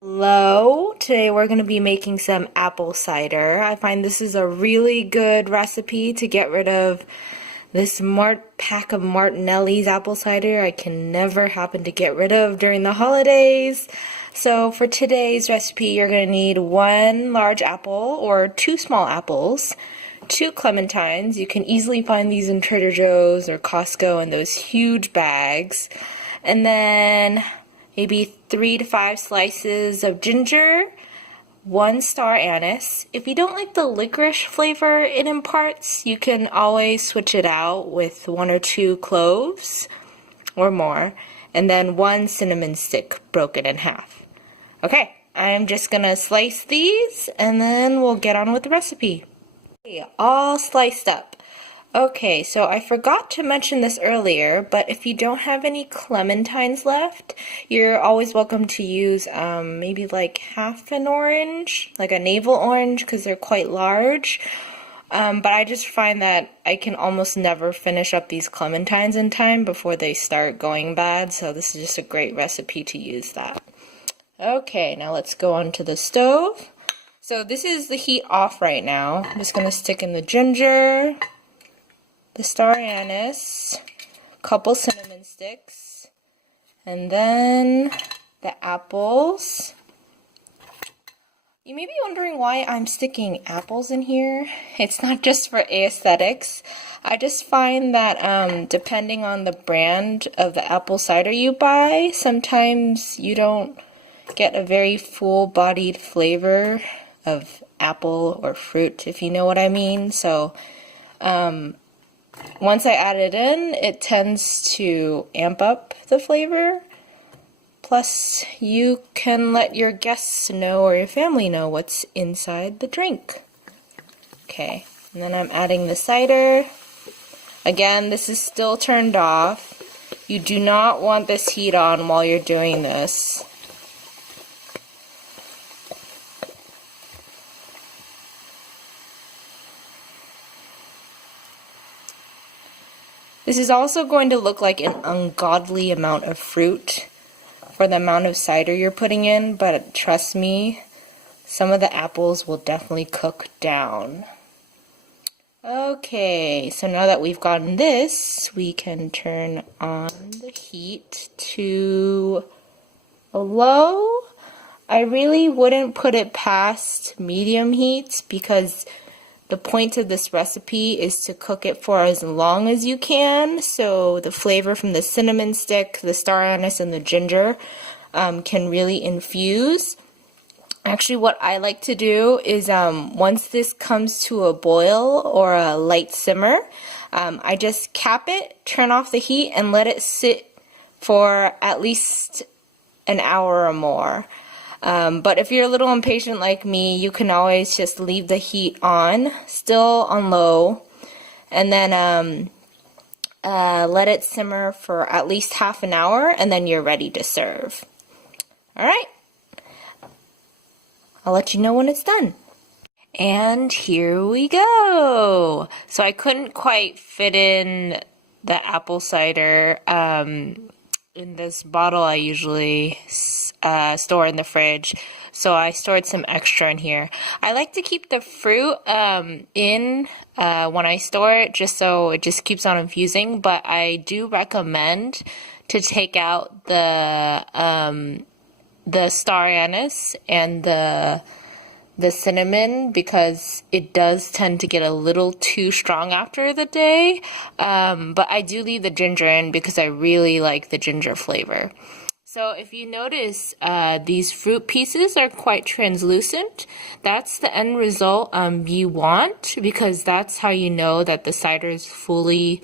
Hello, today we're going to be making some apple cider. I find this is a really good recipe to get rid of this pack of Martinelli's apple cider I can never happen to get rid of during the holidays. So for today's recipe, you're going to need 1 large apple or 2 small apples, 2 clementines. You can easily find these in Trader Joe's or Costco in those huge bags. And then maybe 3 to 5 slices of ginger, 1 star anise. If you don't like the licorice flavor it imparts, you can always switch it out with 1 or 2 cloves or more, and then 1 cinnamon stick broken in half. Okay, I'm just gonna slice these and then we'll get on with the recipe. Okay, all sliced up. Okay, so I forgot to mention this earlier, but if you don't have any clementines left, you're always welcome to use maybe like half an orange, like a navel orange, because they're quite large. But I just find that I can almost never finish up these clementines in time before they start going bad, so this is just a great recipe to use that. Okay, now let's go on to the stove. So this is the heat off right now. I'm just going to stick in the ginger, the star anise, a couple cinnamon sticks, and then the apples. You may be wondering why I'm sticking apples in here. It's not just for aesthetics. I just find that depending on the brand of the apple cider you buy, sometimes you don't get a very full-bodied flavor of apple or fruit, if you know what I mean. So once I add it in, it tends to amp up the flavor. Plus, you can let your guests know or your family know what's inside the drink. Okay, and then I'm adding the cider. Again, this is still turned off. You do not want this heat on while you're doing this. This is also going to look like an ungodly amount of fruit for the amount of cider you're putting in, but trust me, some of the apples will definitely cook down. Okay, so now that we've gotten this, we can turn on the heat to a low. I really wouldn't put it past medium heat because the point of this recipe is to cook it for as long as you can, so the flavor from the cinnamon stick, the star anise, and the ginger can really infuse. Actually, what I like to do is once this comes to a boil or a light simmer, I just cap it, turn off the heat, and let it sit for at least an hour or more. But if you're a little impatient like me, you can always just leave the heat on, still on low, and then let it simmer for at least half an hour, and then you're ready to serve. Alright, I'll let you know when it's done. And here we go! So I couldn't quite fit in the apple cider in this bottle I usually store in the fridge, so I stored some extra in here. I like to keep the fruit in when I store it, just so it just keeps on infusing, but I do recommend to take out the star anise and the cinnamon, because it does tend to get a little too strong after the day, but I do leave the ginger in because I really like the ginger flavor. So if you notice, these fruit pieces are quite translucent. That's the end result you want, because that's how you know that the cider is fully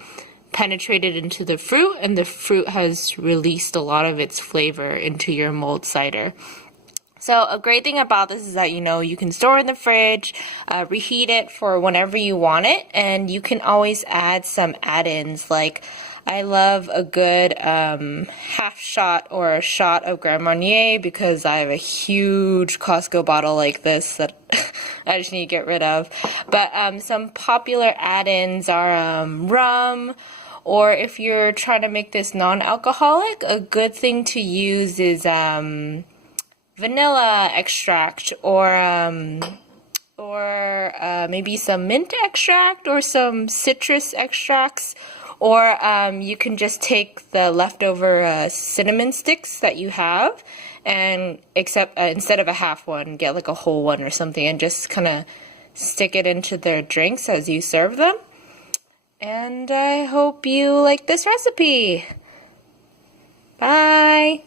penetrated into the fruit and the fruit has released a lot of its flavor into your mulled cider. So a great thing about this is that, you can store it in the fridge, reheat it for whenever you want it, and you can always add some add-ins. Like, I love a good half shot or a shot of Grand Marnier because I have a huge Costco bottle like this that I just need to get rid of. But some popular add-ins are rum, or if you're trying to make this non-alcoholic, a good thing to use is vanilla extract or maybe some mint extract or some citrus extracts, or you can just take the leftover cinnamon sticks that you have, and instead of a half one, get like a whole one or something, and just kind of stick it into their drinks as you serve them. And I hope you like this recipe. Bye!